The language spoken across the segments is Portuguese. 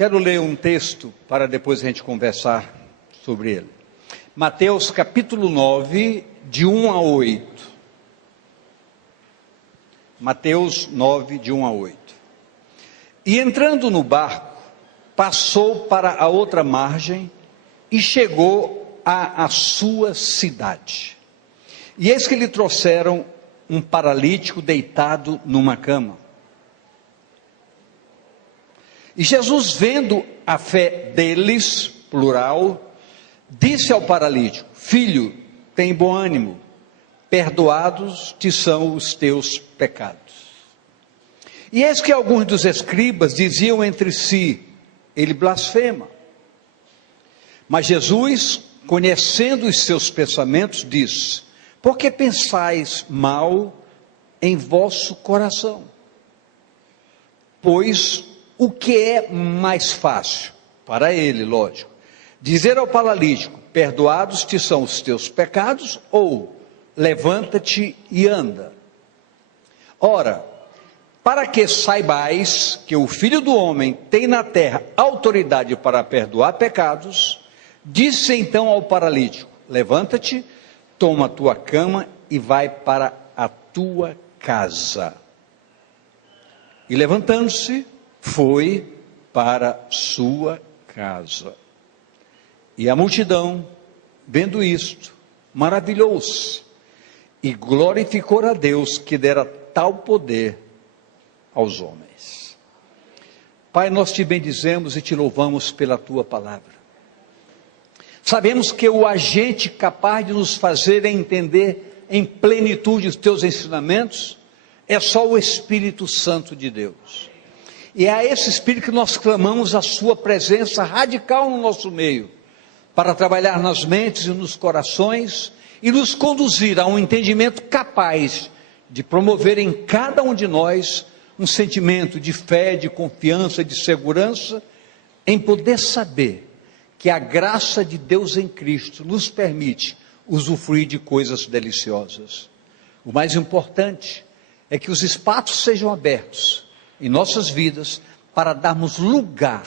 Quero ler um texto para depois a gente conversar sobre ele. Mateus capítulo 9, de 1 a 8. Mateus 9, de 1 a 8. E entrando no barco, passou para a outra margem e chegou à sua cidade. E eis que lhe trouxeram um paralítico deitado numa cama. E Jesus, vendo a fé deles, plural, disse ao paralítico: Filho, tem bom ânimo, perdoados te são os teus pecados. E eis que alguns dos escribas diziam entre si: ele blasfema. Mas Jesus, conhecendo os seus pensamentos, disse: por que pensais mal em vosso coração? Pois o que é mais fácil, para ele, lógico, dizer ao paralítico: perdoados te são os teus pecados, ou levanta-te e anda? Ora, para que saibais que o Filho do Homem tem na terra autoridade para perdoar pecados, disse então ao paralítico: levanta-te, toma a tua cama e vai para a tua casa. E levantando-se, foi para sua casa. E a multidão, vendo isto, maravilhou-se e glorificou a Deus que dera tal poder aos homens. Pai, nós te bendizemos e te louvamos pela tua palavra. Sabemos que o agente capaz de nos fazer entender em plenitude os teus ensinamentos é só o Espírito Santo de Deus. E é a esse Espírito que nós clamamos a sua presença radical no nosso meio, para trabalhar nas mentes e nos corações e nos conduzir a um entendimento capaz de promover em cada um de nós um sentimento de fé, de confiança, de segurança, em poder saber que a graça de Deus em Cristo nos permite usufruir de coisas deliciosas. O mais importante é que os espaços sejam abertos em nossas vidas para darmos lugar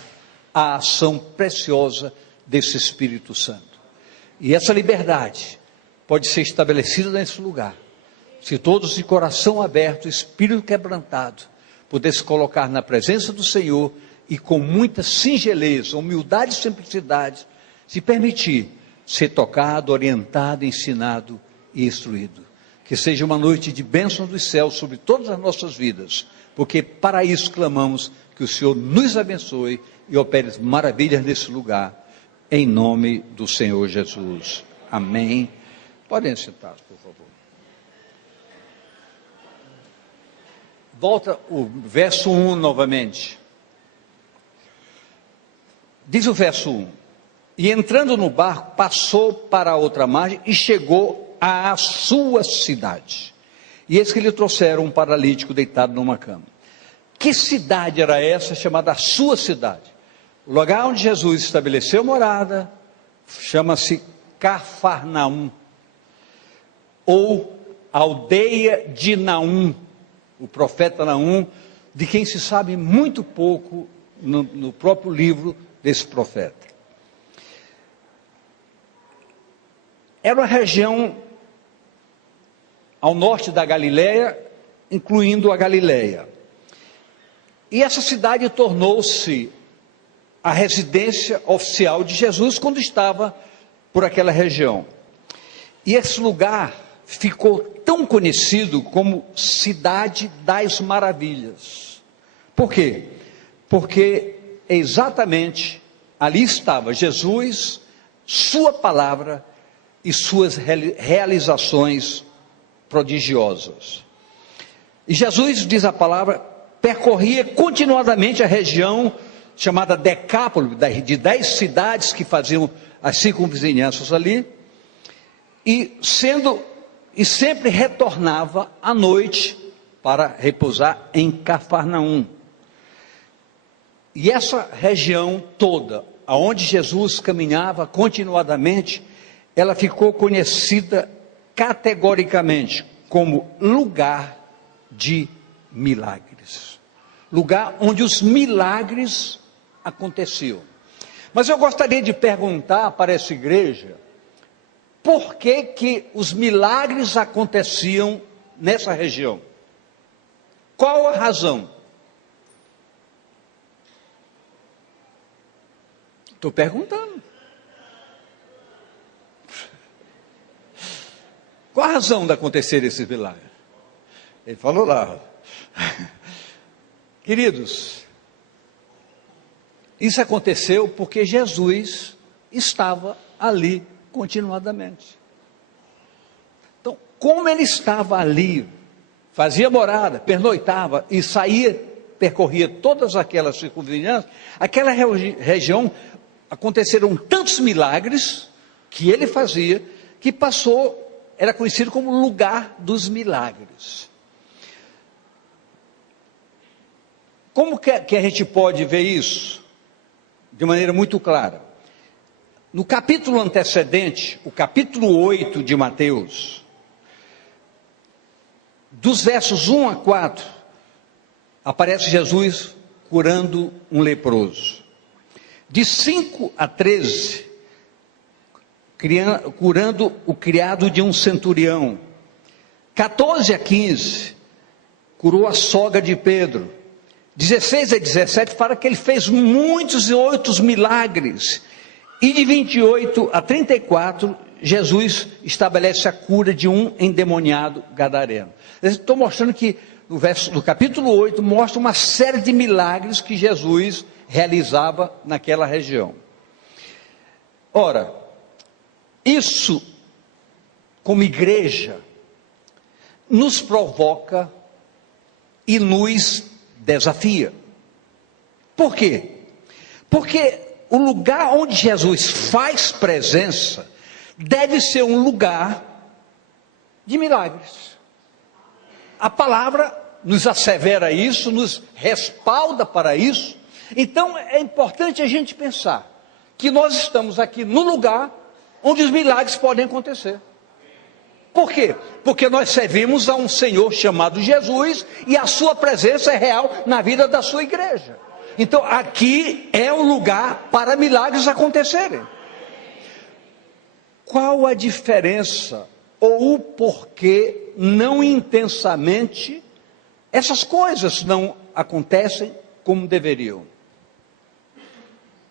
à ação preciosa desse Espírito Santo. E essa liberdade pode ser estabelecida nesse lugar, se todos de coração aberto, espírito quebrantado, puder se colocar na presença do Senhor e com muita singeleza, humildade e simplicidade, se permitir ser tocado, orientado, ensinado e instruído. Que seja uma noite de bênção dos céus sobre todas as nossas vidas, porque para isso clamamos que o Senhor nos abençoe e opere maravilhas nesse lugar, em nome do Senhor Jesus. Amém. Podem sentar, por favor. Volta o verso 1 novamente. Diz o verso 1: e entrando no barco, passou para a outra margem e chegou à sua cidade. E eis que lhe trouxeram um paralítico deitado numa cama. Que cidade era essa chamada a sua cidade? O lugar onde Jesus estabeleceu morada chama-se Cafarnaum, ou aldeia de Naum, o profeta Naum, de quem se sabe muito pouco no próprio livro desse profeta. Era uma região ao norte da Galileia, incluindo a Galileia. E essa cidade tornou-se a residência oficial de Jesus quando estava por aquela região. E esse lugar ficou tão conhecido como Cidade das Maravilhas. Por quê? Porque exatamente ali estava Jesus, sua palavra e suas realizações prodigiosas. E Jesus, diz a palavra, percorria continuadamente a região chamada Decápole, de 10 cidades que faziam as circunvizinhanças ali, e sempre retornava à noite para repousar em Cafarnaum. E essa região toda, aonde Jesus caminhava continuadamente, ela ficou conhecida categoricamente como lugar de milagres. Lugar onde os milagres aconteciam. Mas eu gostaria de perguntar para essa igreja, por que que os milagres aconteciam nessa região? Qual a razão? Estou perguntando. Qual a razão de acontecer esses milagres? Ele falou lá. Queridos, isso aconteceu porque Jesus estava ali continuadamente. Então, como ele estava ali, fazia morada, pernoitava e saía, percorria todas aquelas circunvizinhanças, aquela região, aconteceram tantos milagres que ele fazia, que passou, era conhecido como lugar dos milagres. Como que a gente pode ver isso? De maneira muito clara. No capítulo antecedente, o capítulo 8 de Mateus, dos versos 1 a 4, aparece Jesus curando um leproso. De 5 a 13, curando o criado de um centurião. 14 a 15, curou a sogra de Pedro. 16 a 17, fala que ele fez muitos e outros milagres. E de 28 a 34, Jesus estabelece a cura de um endemoniado gadareno. Estou mostrando que no capítulo 8, mostra uma série de milagres que Jesus realizava naquela região. Ora, isso, como igreja, nos provoca e nos desafia. Por quê? Porque o lugar onde Jesus faz presença deve ser um lugar de milagres. A palavra nos assevera isso, nos respalda para isso. Então é importante a gente pensar que nós estamos aqui no lugar onde os milagres podem acontecer. Por quê? Porque nós servimos a um Senhor chamado Jesus e a sua presença é real na vida da sua igreja. Então aqui é o lugar para milagres acontecerem. Qual a diferença ou o porquê não intensamente essas coisas não acontecem como deveriam?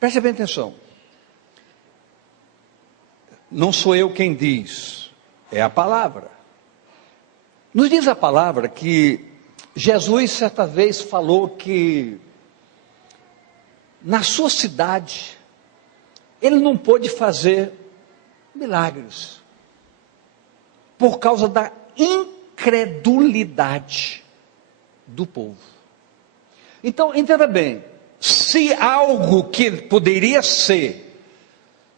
Preste bem atenção. Não sou eu quem diz, é a palavra. Nos diz a palavra que Jesus certa vez falou que na sua cidade ele não pôde fazer milagres por causa da incredulidade do povo. Então, entenda bem, se algo que poderia ser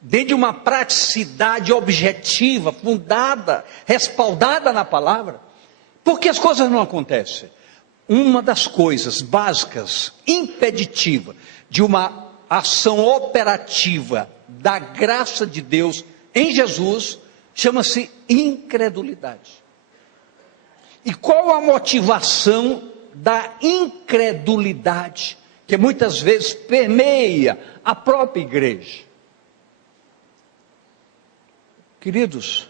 dentro de uma praticidade objetiva, fundada, respaldada na palavra, por que as coisas não acontecem? Uma das coisas básicas, impeditiva, de uma ação operativa da graça de Deus em Jesus, chama-se incredulidade. E qual a motivação da incredulidade, que muitas vezes permeia a própria igreja? Queridos,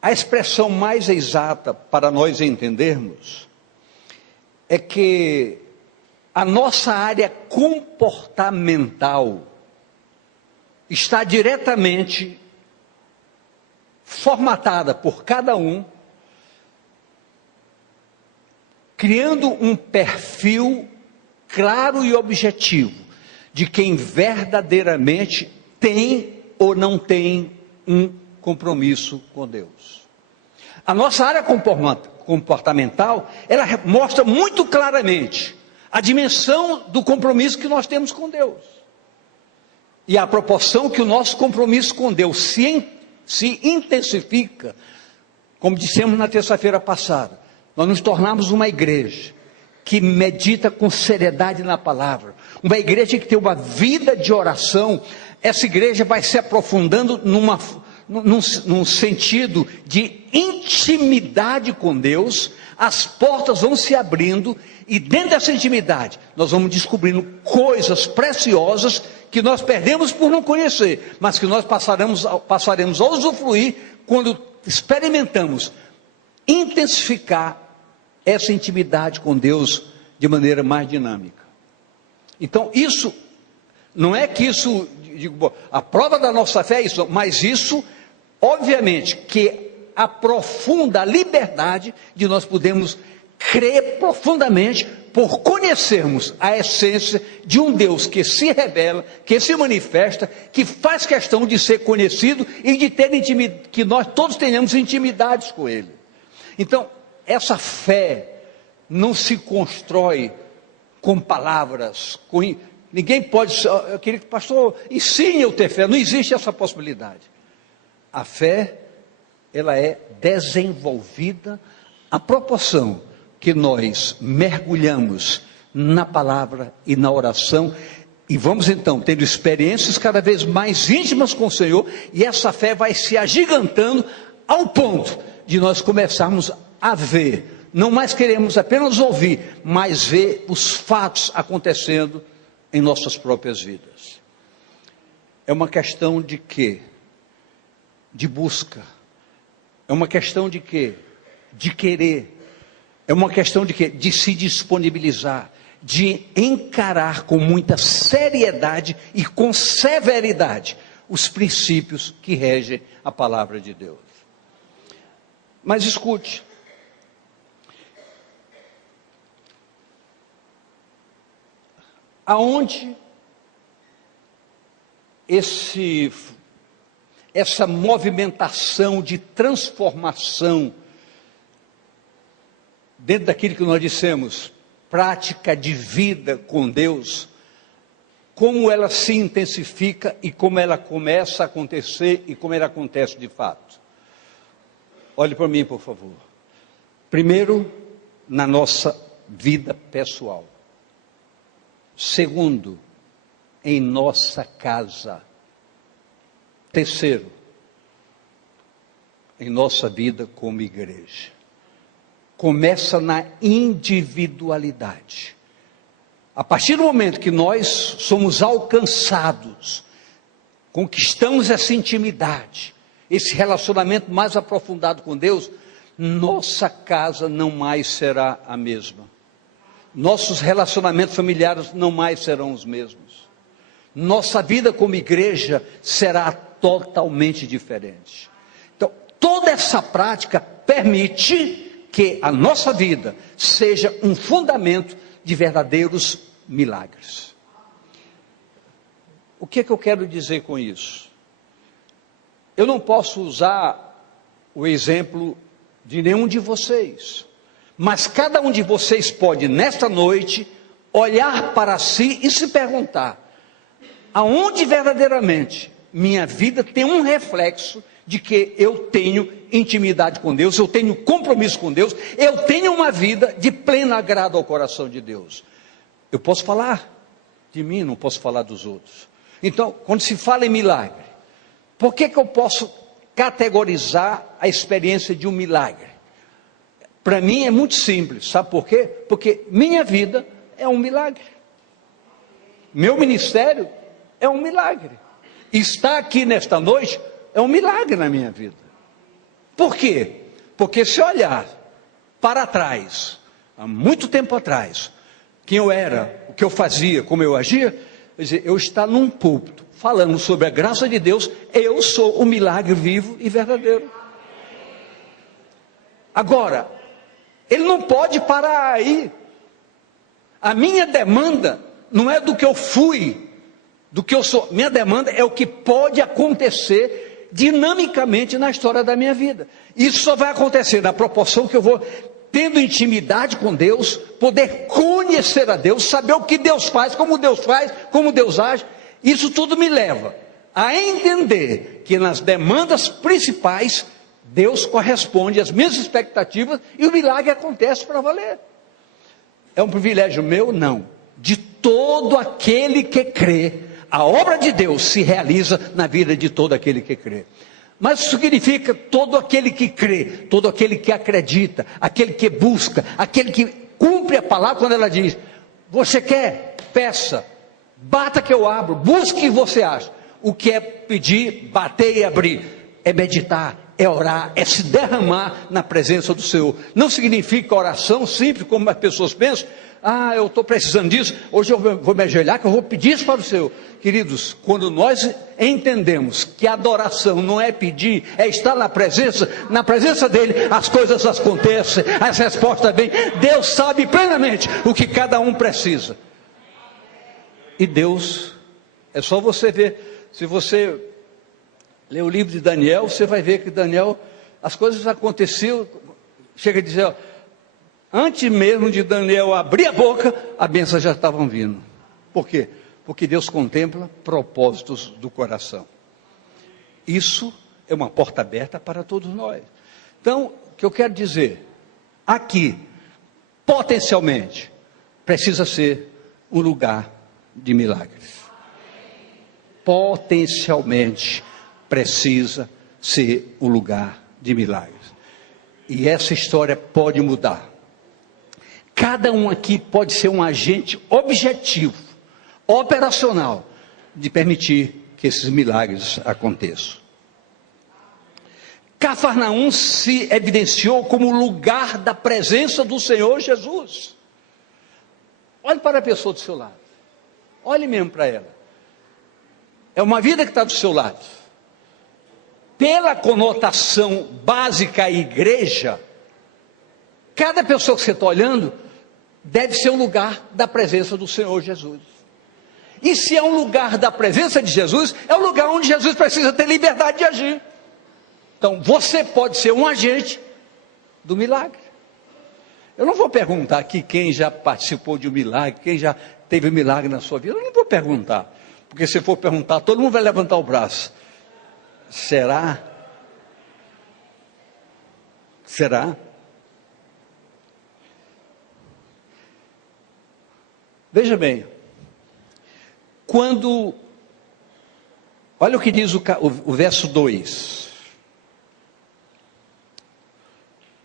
a expressão mais exata para nós entendermos é que a nossa área comportamental está diretamente formatada por cada um, criando um perfil claro e objetivo de quem verdadeiramente tem ou não tem um compromisso com Deus. A nossa área comportamental, ela mostra muito claramente a dimensão do compromisso que nós temos com Deus. E a proporção que o nosso compromisso com Deus se intensifica, como dissemos na terça-feira passada, nós nos tornamos uma igreja que medita com seriedade na palavra, uma igreja que tem uma vida de oração. Essa igreja vai se aprofundando num sentido de intimidade com Deus, as portas vão se abrindo, e dentro dessa intimidade, nós vamos descobrindo coisas preciosas que nós perdemos por não conhecer, mas que nós passaremos a usufruir quando experimentamos intensificar essa intimidade com Deus de maneira mais dinâmica. Então isso, não é que isso, a prova da nossa fé é isso, mas isso, obviamente, que aprofunda a liberdade de nós podermos crer profundamente por conhecermos a essência de um Deus que se revela, que se manifesta, que faz questão de ser conhecido e de ter intimidade, que nós todos tenhamos intimidades com Ele. Então, essa fé não se constrói com palavras, ninguém pode, eu queria que o pastor ensine eu a ter fé, não existe essa possibilidade. A fé, ela é desenvolvida à proporção que nós mergulhamos na palavra e na oração, e vamos então tendo experiências cada vez mais íntimas com o Senhor, e essa fé vai se agigantando ao ponto de nós começarmos a ver, não mais queremos apenas ouvir, mas ver os fatos acontecendo em nossas próprias vidas. É uma questão de quê? De busca. É uma questão de quê? De querer. É uma questão de quê? De se disponibilizar, de encarar com muita seriedade e com severidade os princípios que regem a palavra de Deus. Mas escute, aonde essa movimentação de transformação dentro daquilo que nós dissemos, prática de vida com Deus, como ela se intensifica e como ela começa a acontecer e como ela acontece de fato. Olhe para mim, por favor. Primeiro, na nossa vida pessoal. Segundo, em nossa casa. Terceiro, em nossa vida como igreja. Começa na individualidade. A partir do momento que nós somos alcançados, conquistamos essa intimidade, esse relacionamento mais aprofundado com Deus, nossa casa não mais será a mesma. Nossos relacionamentos familiares não mais serão os mesmos. Nossa vida como igreja será totalmente diferente. Então, toda essa prática permite que a nossa vida seja um fundamento de verdadeiros milagres. O que é que eu quero dizer com isso? Eu não posso usar o exemplo de nenhum de vocês, mas cada um de vocês pode, nesta noite, olhar para si e se perguntar, aonde verdadeiramente minha vida tem um reflexo de que eu tenho intimidade com Deus, eu tenho compromisso com Deus, eu tenho uma vida de pleno agrado ao coração de Deus. Eu posso falar de mim, não posso falar dos outros. Então, quando se fala em milagre, por que eu posso categorizar a experiência de um milagre? Para mim é muito simples, sabe por quê? Porque minha vida é um milagre. Meu ministério é um milagre. Estar aqui nesta noite é um milagre na minha vida. Por quê? Porque se olhar para trás, há muito tempo atrás, quem eu era, o que eu fazia, como eu agia, eu estar num púlpito, falando sobre a graça de Deus, eu sou o milagre vivo e verdadeiro. Agora, ele não pode parar aí. A minha demanda não é do que eu fui, do que eu sou. Minha demanda é o que pode acontecer dinamicamente na história da minha vida. Isso só vai acontecer na proporção que eu vou tendo intimidade com Deus, poder conhecer a Deus, saber o que Deus faz, como Deus age. Isso tudo me leva a entender que nas demandas principais, Deus corresponde às minhas expectativas e o milagre acontece para valer. É um privilégio meu? Não. De todo aquele que crê, a obra de Deus se realiza na vida de todo aquele que crê. Mas isso significa todo aquele que crê, todo aquele que acredita, aquele que busca, aquele que cumpre a palavra quando ela diz: você quer? Peça, bata que eu abro, busque e você acha. O que é pedir, bater e abrir? É meditar, é orar, é se derramar na presença do Senhor. Não significa oração simples, como as pessoas pensam: ah, eu estou precisando disso, hoje eu vou me ajoelhar que eu vou pedir isso para o Senhor. Queridos, quando nós entendemos que adoração não é pedir, é estar na presença dEle, as coisas acontecem, as respostas vêm. Deus sabe plenamente o que cada um precisa. E Deus, é só você ver, se você ler o livro de Daniel, você vai ver que Daniel, as coisas aconteciam, chega a dizer, ó, antes mesmo de Daniel abrir a boca, a bênção já estavam vindo. Por quê? Porque Deus contempla propósitos do coração. Isso é uma porta aberta para todos nós. Então, o que eu quero dizer, aqui, potencialmente, precisa ser um lugar de milagres. Potencialmente, precisa ser um lugar de milagres. E essa história pode mudar. Cada um aqui pode ser um agente objetivo, operacional, de permitir que esses milagres aconteçam. Cafarnaum se evidenciou como lugar da presença do Senhor Jesus. Olhe para a pessoa do seu lado. Olhe mesmo para ela. É uma vida que está do seu lado. Pela conotação básica igreja, cada pessoa que você está olhando deve ser um lugar da presença do Senhor Jesus. E se é um lugar da presença de Jesus, é um lugar onde Jesus precisa ter liberdade de agir. Então, você pode ser um agente do milagre. Eu não vou perguntar aqui quem já participou de um milagre, quem já teve um milagre na sua vida. Eu não vou perguntar, porque se for perguntar, todo mundo vai levantar o braço. Será? Será? Veja bem, olha o que diz o verso 2,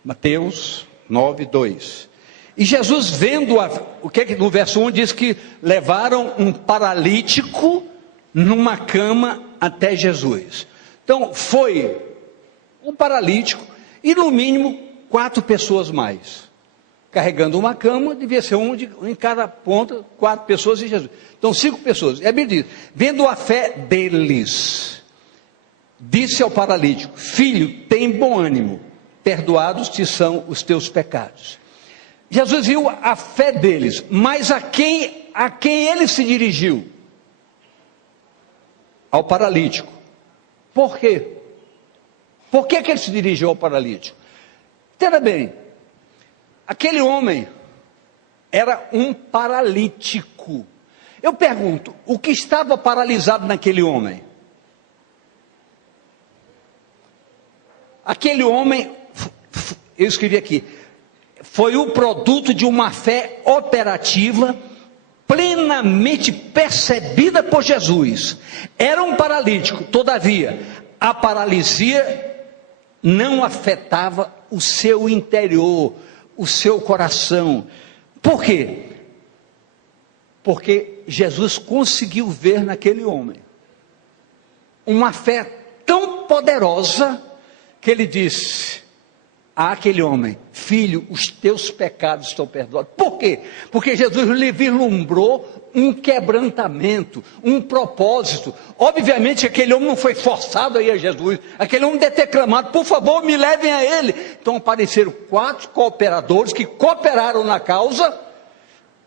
Mateus 9, 2, e Jesus vendo, o que no verso 1 diz que levaram um paralítico numa cama até Jesus. Então foi um paralítico e no mínimo 4 pessoas mais. Carregando uma cama, devia ser em cada ponta, 4 pessoas e Jesus. Então 5 pessoas. E a Bíblia diz: vendo a fé deles, disse ao paralítico: filho, tem bom ânimo, perdoados te são os teus pecados. Jesus viu a fé deles, mas a quem ele se dirigiu? Ao paralítico. Por quê? Por que ele se dirigiu ao paralítico? Entenda bem. Aquele homem era um paralítico. Eu pergunto, o que estava paralisado naquele homem? Aquele homem, eu escrevi aqui, foi o produto de uma fé operativa, plenamente percebida por Jesus. Era um paralítico, todavia, a paralisia não afetava o seu interior, o seu coração. Por quê? Porque Jesus conseguiu ver naquele homem uma fé tão poderosa que ele disse àquele homem: filho, os teus pecados estão perdoados. Por quê? Porque Jesus lhe vislumbrou um quebrantamento, um propósito. Obviamente aquele homem não foi forçado a ir a Jesus, aquele homem deve ter clamado: por favor, me levem a ele. Então apareceram 4 cooperadores que cooperaram na causa,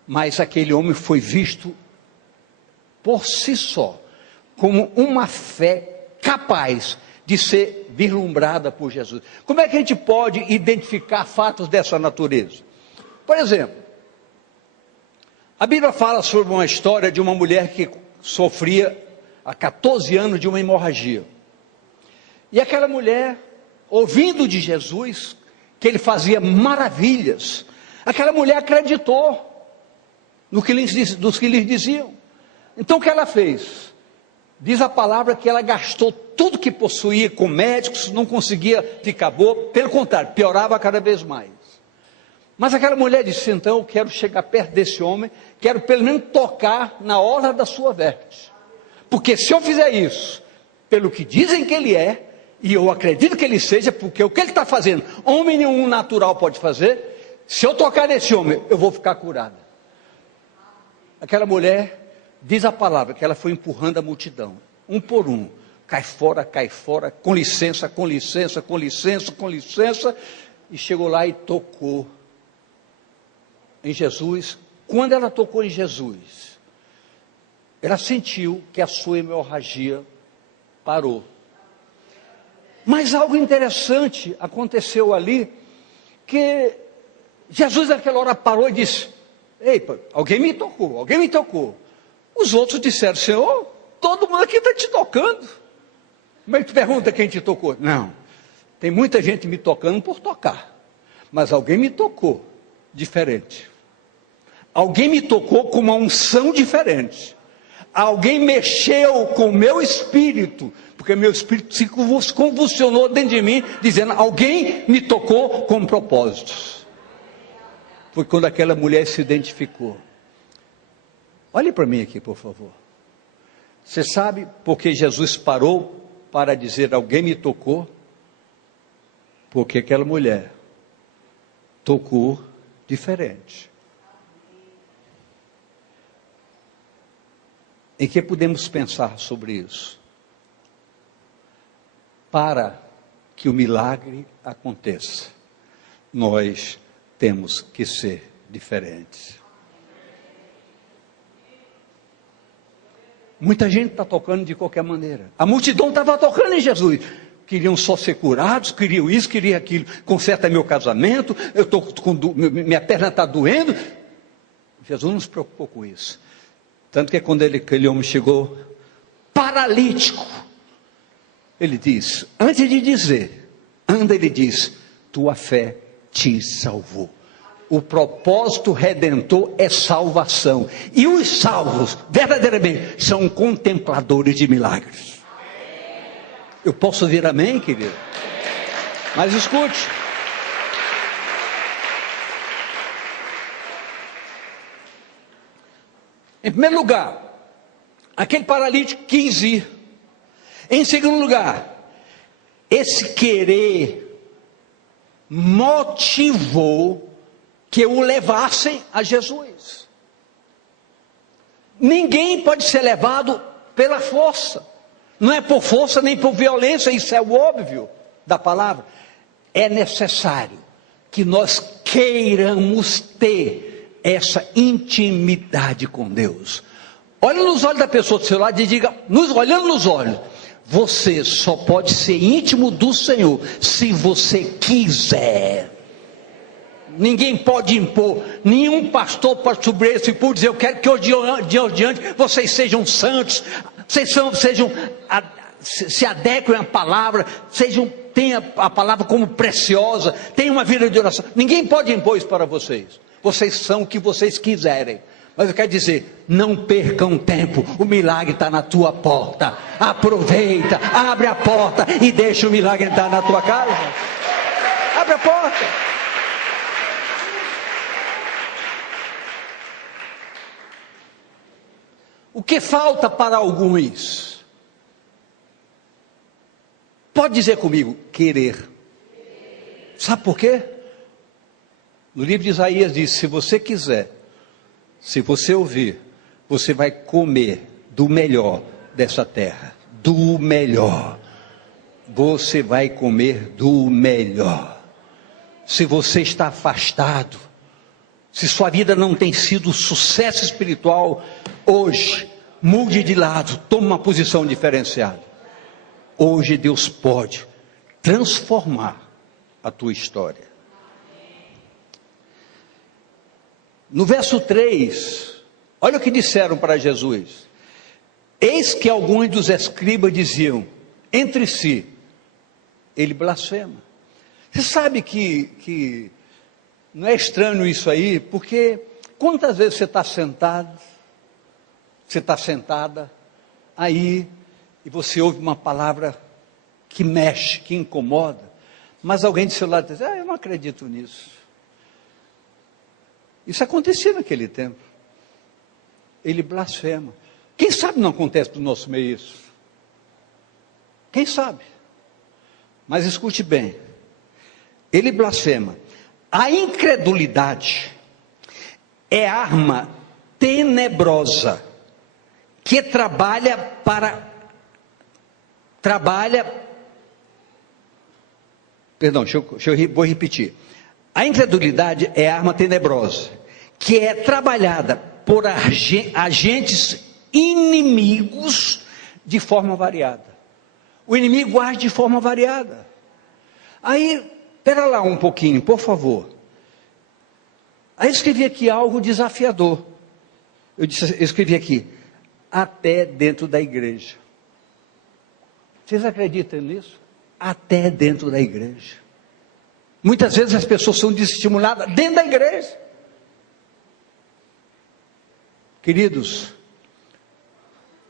mas aquele homem foi visto por si só como uma fé capaz de ser vislumbrada por Jesus. Como é que a gente pode identificar fatos dessa natureza? Por exemplo, a Bíblia fala sobre uma história de uma mulher que sofria há 14 anos de uma hemorragia. E aquela mulher, ouvindo de Jesus, que ele fazia maravilhas, aquela mulher acreditou nos que lhes diziam. Então o que ela fez? Diz a palavra que ela gastou tudo que possuía com médicos, não conseguia ficar boa, pelo contrário, piorava cada vez mais. Mas aquela mulher disse: então eu quero chegar perto desse homem, quero pelo menos tocar na orla da sua veste, porque se eu fizer isso, pelo que dizem que ele é, e eu acredito que ele seja, porque o que ele está fazendo, homem nenhum natural pode fazer, se eu tocar nesse homem, eu vou ficar curada. Aquela mulher, diz a palavra, que ela foi empurrando a multidão, um por um, cai fora, com licença, com licença, com licença, com licença, e chegou lá e tocou em Jesus. Quando ela tocou em Jesus, ela sentiu que a sua hemorragia parou. Mas algo interessante aconteceu ali, que Jesus naquela hora parou e disse: ei, alguém me tocou, alguém me tocou. Os outros disseram: Senhor, todo mundo aqui está te tocando. Mas tu pergunta quem te tocou? Não, tem muita gente me tocando por tocar, mas alguém me tocou diferente. Alguém me tocou com uma unção diferente. Alguém mexeu com o meu espírito, porque meu espírito se convulsionou dentro de mim, dizendo: alguém me tocou com propósitos. Foi quando aquela mulher se identificou. Olhe para mim aqui, por favor. Você sabe por que Jesus parou para dizer: alguém me tocou? Porque aquela mulher tocou diferente. Em que podemos pensar sobre isso? Para que o milagre aconteça, nós temos que ser diferentes. Muita gente está tocando de qualquer maneira. A multidão estava tocando em Jesus. Queriam só ser curados, queriam isso, queriam aquilo. Conserta meu casamento, minha perna está doendo. Jesus não se preocupou com isso. Tanto que quando aquele homem chegou paralítico, ele diz, antes de dizer, anda, ele diz: tua fé te salvou. O propósito redentor é salvação. E os salvos, verdadeiramente, são contempladores de milagres. Eu posso ouvir amém, querido? Mas escute. Em primeiro lugar, aquele paralítico quis ir. Em segundo lugar, esse querer motivou que o levassem a Jesus. Ninguém pode ser levado pela força. Não é por força nem por violência, isso é o óbvio da palavra. É necessário que nós queiramos ter essa intimidade com Deus. Olha nos olhos da pessoa do seu lado e diga, olhando nos olhos: você só pode ser íntimo do Senhor se você quiser. Ninguém pode impor, nenhum pastor pode subir esse púlpito e dizer: eu quero que hoje em diante vocês sejam santos, se adequem à palavra, tenham a palavra como preciosa, tenham uma vida de oração. Ninguém pode impor isso para vocês. Vocês são o que vocês quiserem. Mas eu quero dizer, não percam tempo, o milagre está na tua porta. Aproveita, abre a porta e deixa o milagre entrar na tua casa. Abre a porta. O que falta para alguns? Pode dizer comigo: querer. Sabe por quê? No livro de Isaías diz: se você quiser, se você ouvir, você vai comer do melhor dessa terra. Do melhor. Você vai comer do melhor. Se você está afastado, se sua vida não tem sido sucesso espiritual, hoje, mude de lado, tome uma posição diferenciada. Hoje Deus pode transformar a tua história. No verso 3, olha o que disseram para Jesus. Eis que alguns dos escribas diziam entre si: ele blasfema. Você sabe que não é estranho isso aí? Porque quantas vezes você está sentado, você está sentada, aí e você ouve uma palavra que mexe, que incomoda, mas alguém do seu lado diz, eu não acredito nisso. Isso acontecia naquele tempo. Ele blasfema. Quem sabe não acontece no nosso meio isso? Quem sabe? Mas escute bem. Ele blasfema. A incredulidade é arma tenebrosa que vou repetir. A incredulidade é arma tenebrosa, que é trabalhada por agentes inimigos de forma variada. O inimigo age de forma variada. Aí, espera lá um pouquinho, por favor. Aí eu escrevi aqui algo desafiador. Eu escrevi aqui, até dentro da igreja. Vocês acreditam nisso? Até dentro da igreja. Muitas vezes as pessoas são desestimuladas dentro da igreja. Queridos,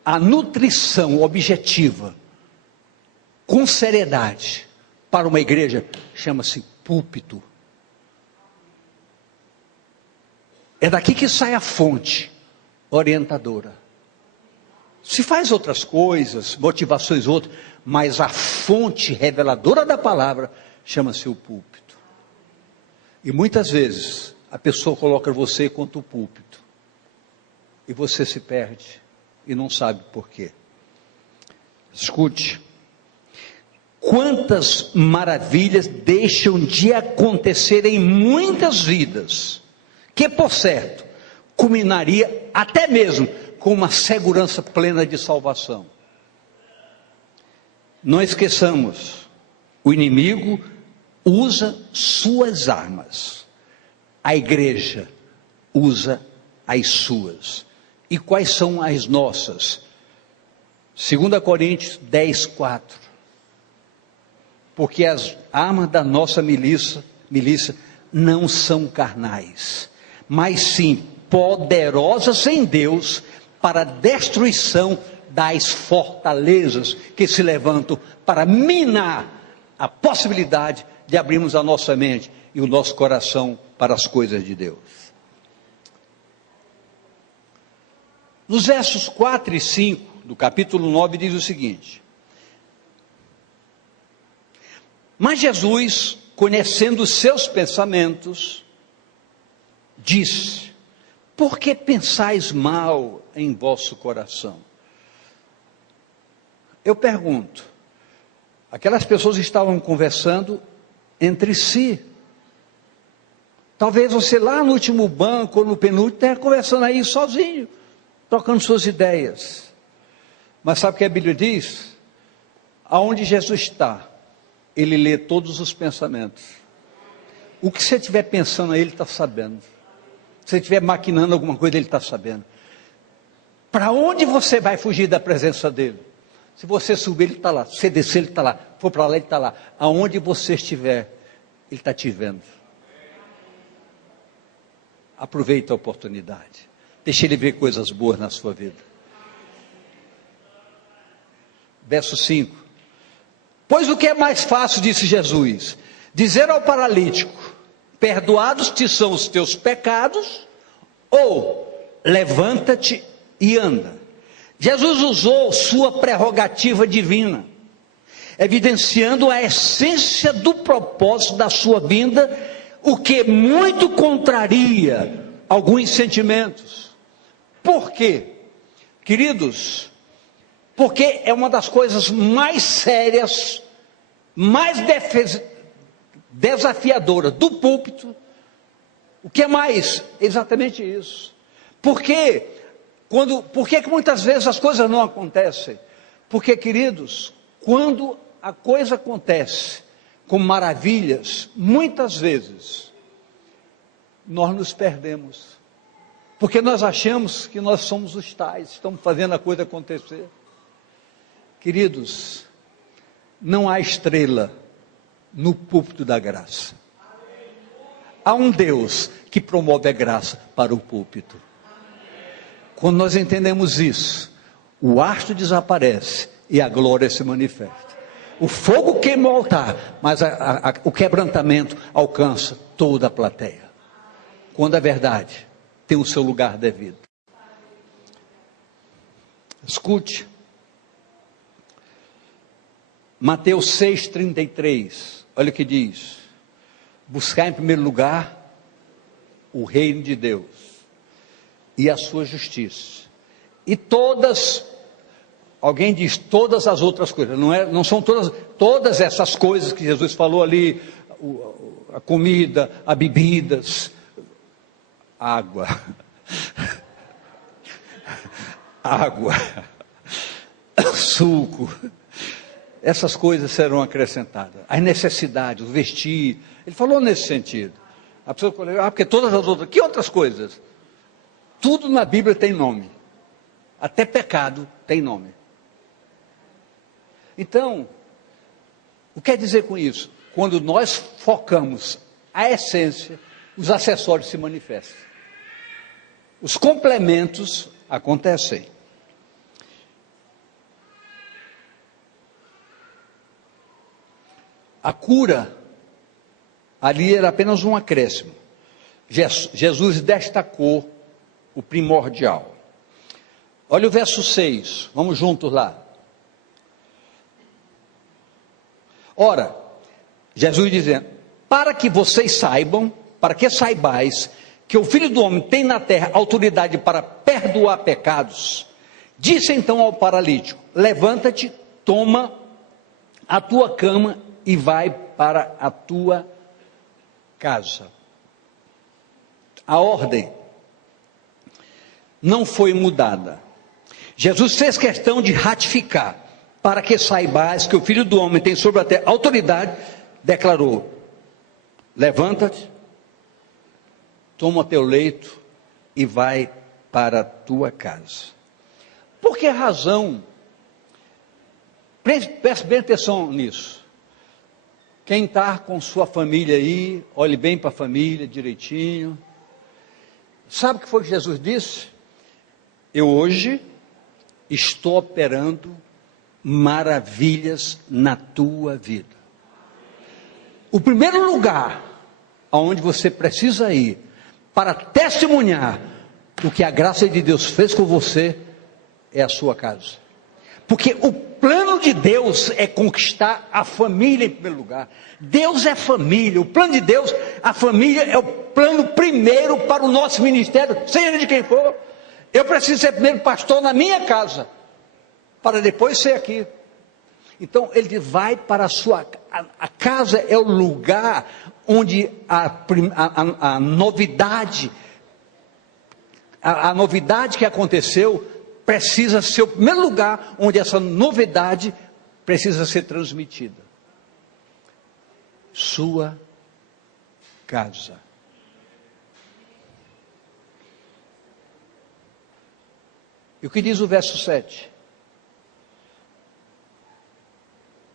a nutrição objetiva, com seriedade, para uma igreja, chama-se púlpito. É daqui que sai a fonte orientadora. Se faz outras coisas, motivações outras, mas a fonte reveladora da palavra chama-se o púlpito. E muitas vezes a pessoa coloca você contra o púlpito e você se perde e não sabe por quê. Escute. Quantas maravilhas deixam de acontecer em muitas vidas, que por certo, culminaria até mesmo com uma segurança plena de salvação. Não esqueçamos, o inimigo usa suas armas, a igreja usa as suas. E quais são as nossas? 2 Coríntios 10, 4. Porque as armas da nossa milícia não são carnais, mas sim poderosas em Deus para a destruição das fortalezas que se levantam para minar a possibilidade de abrirmos a nossa mente e o nosso coração para as coisas de Deus. Nos versos 4 e 5 do capítulo 9 diz o seguinte: mas Jesus, conhecendo os seus pensamentos, disse: por que pensais mal em vosso coração? Eu pergunto, aquelas pessoas estavam conversando entre si. Talvez você lá no último banco ou no penúltimo esteja conversando aí sozinho, trocando suas ideias. Mas sabe o que a Bíblia diz? Aonde Jesus está, Ele lê todos os pensamentos. O que você estiver pensando aí, Ele está sabendo. Se você estiver maquinando alguma coisa, Ele está sabendo. Para onde você vai fugir da presença dEle? Se você subir, Ele está lá. Se você descer, Ele está lá. For para lá, Ele está lá. Aonde você estiver, Ele está te vendo. Aproveita a oportunidade. Deixe Ele ver coisas boas na sua vida. Verso 5. Pois o que é mais fácil, disse Jesus, dizer ao paralítico: perdoados te são os teus pecados, ou levanta-te e anda. Jesus usou sua prerrogativa divina, evidenciando a essência do propósito da sua vinda, o que muito contraria alguns sentimentos. Por quê? Queridos, porque é uma das coisas mais sérias, mais desafiadoras do púlpito. O que é mais? Exatamente isso. Por que muitas vezes as coisas não acontecem? Porque, queridos, quando a coisa acontece com maravilhas, muitas vezes nós nos perdemos, porque nós achamos que nós somos os tais, estamos fazendo a coisa acontecer. Queridos, não há estrela no púlpito da graça. Há um Deus que promove a graça para o púlpito. Quando nós entendemos isso, o astro desaparece e a glória se manifesta. O fogo queima o altar, mas o quebrantamento alcança toda a plateia. Quando a verdade tem o seu lugar devido. Escute. Mateus 6,33. Olha o que diz. Buscar em primeiro lugar o reino de Deus e a sua justiça. E todas, alguém diz todas as outras coisas, não são todas essas coisas que Jesus falou ali, a comida, a bebidas, água, suco, essas coisas serão acrescentadas, as necessidades, o vestir, ele falou nesse sentido. A pessoa fala, porque todas as outras, que outras coisas? Tudo na Bíblia tem nome, até pecado tem nome. Então, o que quer dizer com isso? Quando nós focamos a essência, os acessórios se manifestam, os complementos acontecem. A cura ali era apenas um acréscimo. Jesus destacou o primordial. Olha o verso 6, vamos juntos lá. Ora, Jesus dizendo, para que vocês saibam, para que saibais, que o Filho do Homem tem na terra autoridade para perdoar pecados, disse então ao paralítico, levanta-te, toma a tua cama e vai para a tua casa. A ordem não foi mudada. Jesus fez questão de ratificar, para que saibais que o Filho do Homem tem sobre a terra autoridade, declarou, levanta-te, toma teu leito e vai para a tua casa. Por que razão? Preste bem atenção nisso. Quem está com sua família aí, olhe bem para a família direitinho. Sabe o que foi que Jesus disse? Eu hoje estou operando maravilhas na tua vida. O primeiro lugar aonde você precisa ir para testemunhar o que a graça de Deus fez com você é a sua casa. Porque o plano de Deus é conquistar a família em primeiro lugar. Deus é família, o plano de Deus, a família é o plano primeiro para o nosso ministério, seja de quem for. Eu preciso ser primeiro pastor na minha casa, para depois ser aqui. Então ele diz, vai para a sua a casa é o lugar onde a novidade, a novidade que aconteceu precisa ser o primeiro lugar onde essa novidade precisa ser transmitida. Sua casa. E o que diz o verso 7?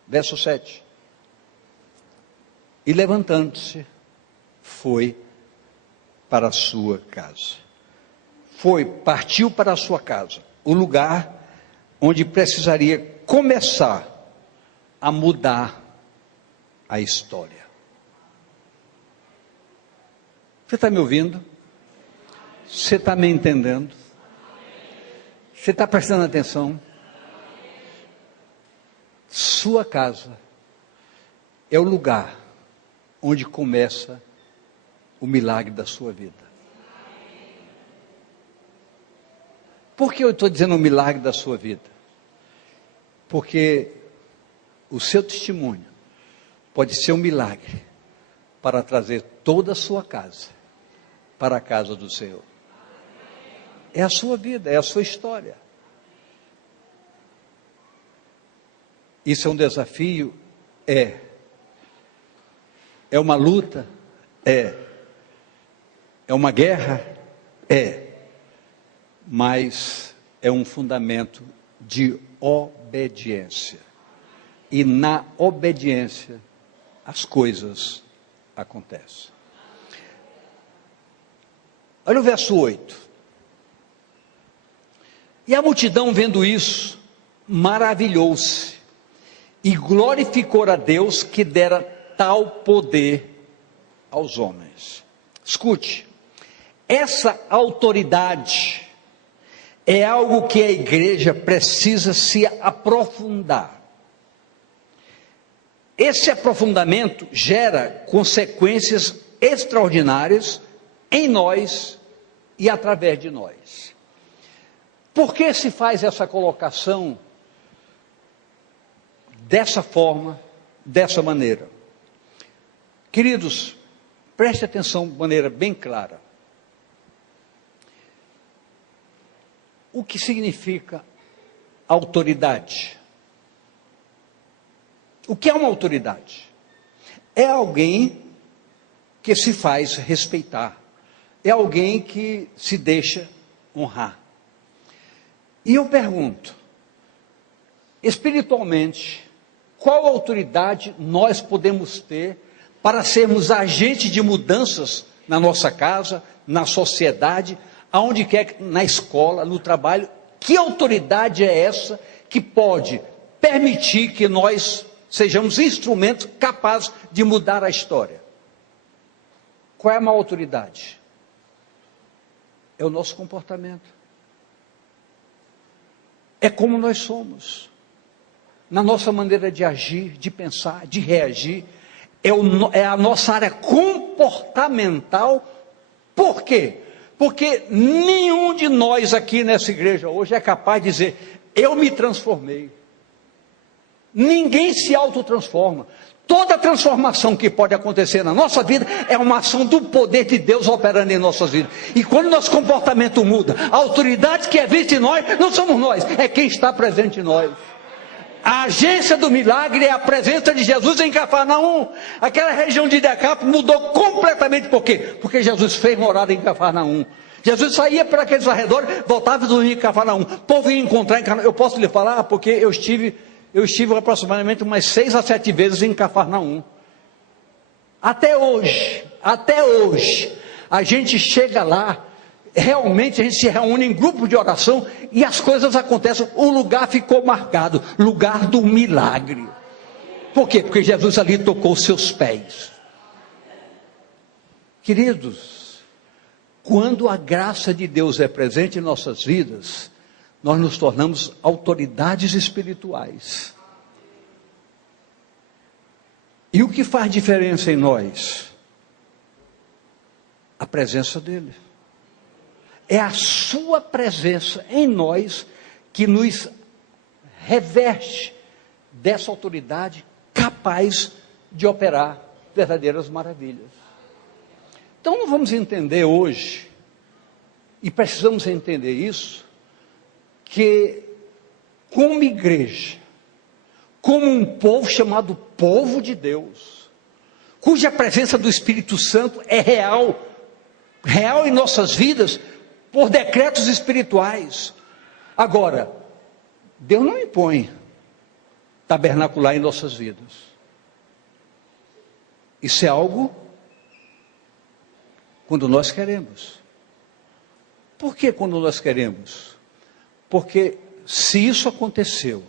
Verso 7. E levantando-se, foi para a sua casa. Partiu para a sua casa, o lugar onde precisaria começar a mudar a história. Você está me ouvindo? Você está me entendendo? Você está prestando atenção? Sua casa é o lugar onde começa o milagre da sua vida. Por que eu estou dizendo o milagre da sua vida? Porque o seu testemunho pode ser um milagre para trazer toda a sua casa para a casa do Senhor. É a sua vida, é a sua história. Isso é um desafio? É. É uma luta? É. É uma guerra? É. Mas é um fundamento de obediência. E na obediência as coisas acontecem. Olha o verso 8. E a multidão vendo isso, maravilhou-se e glorificou a Deus que dera tal poder aos homens. Escute, essa autoridade é algo que a igreja precisa se aprofundar. Esse aprofundamento gera consequências extraordinárias em nós e através de nós. Por que se faz essa colocação dessa forma, dessa maneira? Queridos, preste atenção de maneira bem clara. O que significa autoridade? O que é uma autoridade? É alguém que se faz respeitar. É alguém que se deixa honrar. E eu pergunto, espiritualmente, qual autoridade nós podemos ter para sermos agentes de mudanças na nossa casa, na sociedade, aonde quer, na escola, no trabalho? Que autoridade é essa que pode permitir que nós sejamos instrumentos capazes de mudar a história? Qual é a maior autoridade? É o nosso comportamento. É como nós somos. Na nossa maneira de agir, de pensar, de reagir. É a nossa área comportamental. Por quê? Porque nenhum de nós aqui nessa igreja hoje é capaz de dizer, eu me transformei. Ninguém se autotransforma. Toda transformação que pode acontecer na nossa vida é uma ação do poder de Deus operando em nossas vidas. E quando nosso comportamento muda, a autoridade que é vista em nós, não somos nós, é quem está presente em nós. A agência do milagre é a presença de Jesus em Cafarnaum. Aquela região de Decápolis mudou completamente. Por quê? Porque Jesus fez morada em Cafarnaum. Jesus saía por aqueles arredores, voltava a dormir em Cafarnaum. O povo ia encontrar em Cafarnaum. Eu posso lhe falar, porque eu estive aproximadamente umas 6 a 7 vezes em Cafarnaum. Até hoje, a gente chega lá, realmente a gente se reúne em grupo de oração e as coisas acontecem. O lugar ficou marcado, lugar do milagre. Por quê? Porque Jesus ali tocou os seus pés. Queridos, quando a graça de Deus é presente em nossas vidas, nós nos tornamos autoridades espirituais. E o que faz diferença em nós? A presença dele. É a sua presença em nós que nos reveste dessa autoridade capaz de operar verdadeiras maravilhas. Então nós vamos entender hoje, e precisamos entender isso, que como igreja, como um povo chamado povo de Deus, cuja presença do Espírito Santo é real em nossas vidas, por decretos espirituais. Agora, Deus não impõe tabernacular em nossas vidas. Isso é algo quando nós queremos. Por que quando nós queremos? Porque se isso aconteceu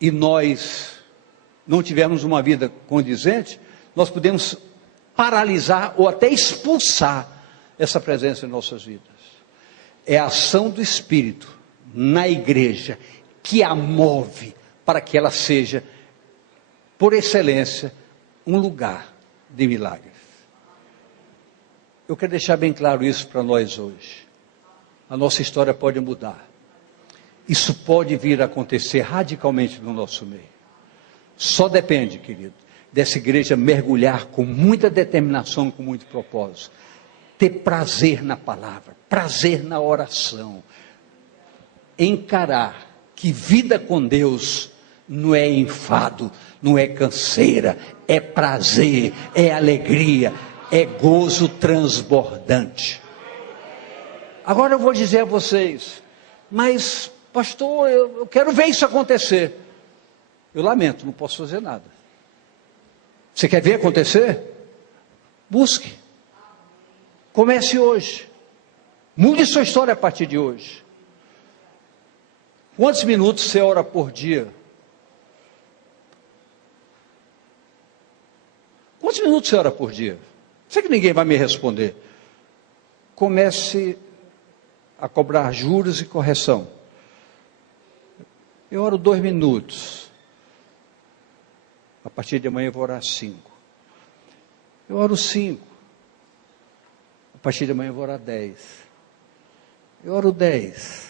e nós não tivermos uma vida condizente, nós podemos paralisar ou até expulsar essa presença em nossas vidas. É a ação do Espírito na igreja que a move para que ela seja, por excelência, um lugar de milagres. Eu quero deixar bem claro isso para nós hoje. A nossa história pode mudar. Isso pode vir a acontecer radicalmente no nosso meio. Só depende, querido, dessa igreja mergulhar com muita determinação, com muito propósito. Ter prazer na palavra, prazer na oração. Encarar que vida com Deus não é enfado, não é canseira, é prazer, é alegria, é gozo transbordante. Agora eu vou dizer a vocês, mas pastor, eu quero ver isso acontecer. Eu lamento, não posso fazer nada. Você quer ver acontecer? Busque. Comece hoje. Mude sua história a partir de hoje. Quantos minutos você ora por dia? Quantos minutos você ora por dia? Sei que ninguém vai me responder. Comece a cobrar juros e correção. Eu oro 2 minutos. A partir de amanhã eu vou orar 5. Eu oro 5. A partir de amanhã eu vou orar 10. Eu oro 10.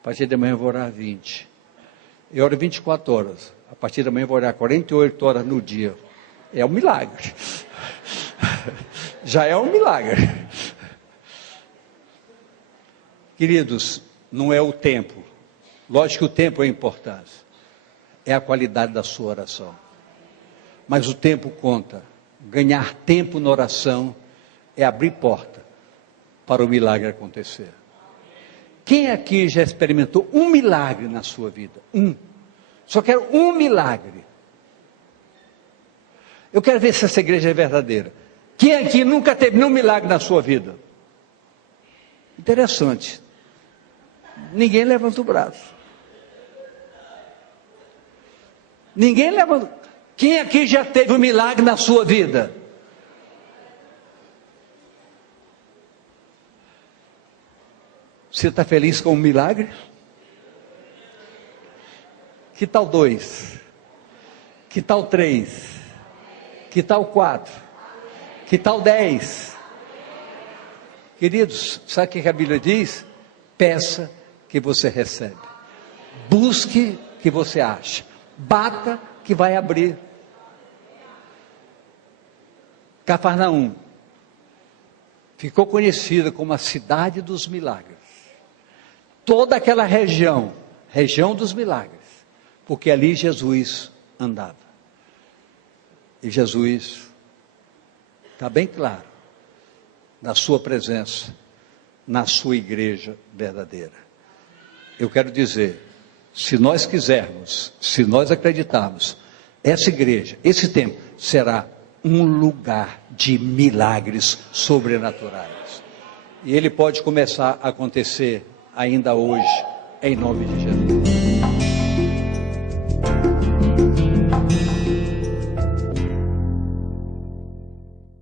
A partir de amanhã eu vou orar 20. Eu oro 24 horas. A partir de amanhã eu vou orar 48 horas no dia. É um milagre. Já é um milagre. Queridos, não é o tempo. Lógico que o tempo é importante. É a qualidade da sua oração. Mas o tempo conta. Ganhar tempo na oração é abrir porta para o milagre acontecer. Quem aqui já experimentou um milagre na sua vida? Só quero um milagre. Eu quero ver se essa igreja é verdadeira. Quem aqui nunca teve nenhum milagre na sua vida? Interessante. Ninguém levanta o braço. Ninguém levanta. Quem aqui já teve um milagre na sua vida? Você está feliz com um milagre? Que tal 2? Que tal 3? Que tal 4? Que tal 10? Queridos, sabe o que a Bíblia diz? Peça que você recebe. Busque que você acha. Bata que vai abrir. Cafarnaum ficou conhecida como a cidade dos milagres. Toda aquela região dos milagres, porque ali Jesus andava. E Jesus está bem claro na sua presença, na sua igreja verdadeira. Eu quero dizer, se nós quisermos, se nós acreditarmos, essa igreja, esse templo, será um lugar de milagres sobrenaturais. E ele pode começar a acontecer ainda hoje, em nome de Jesus.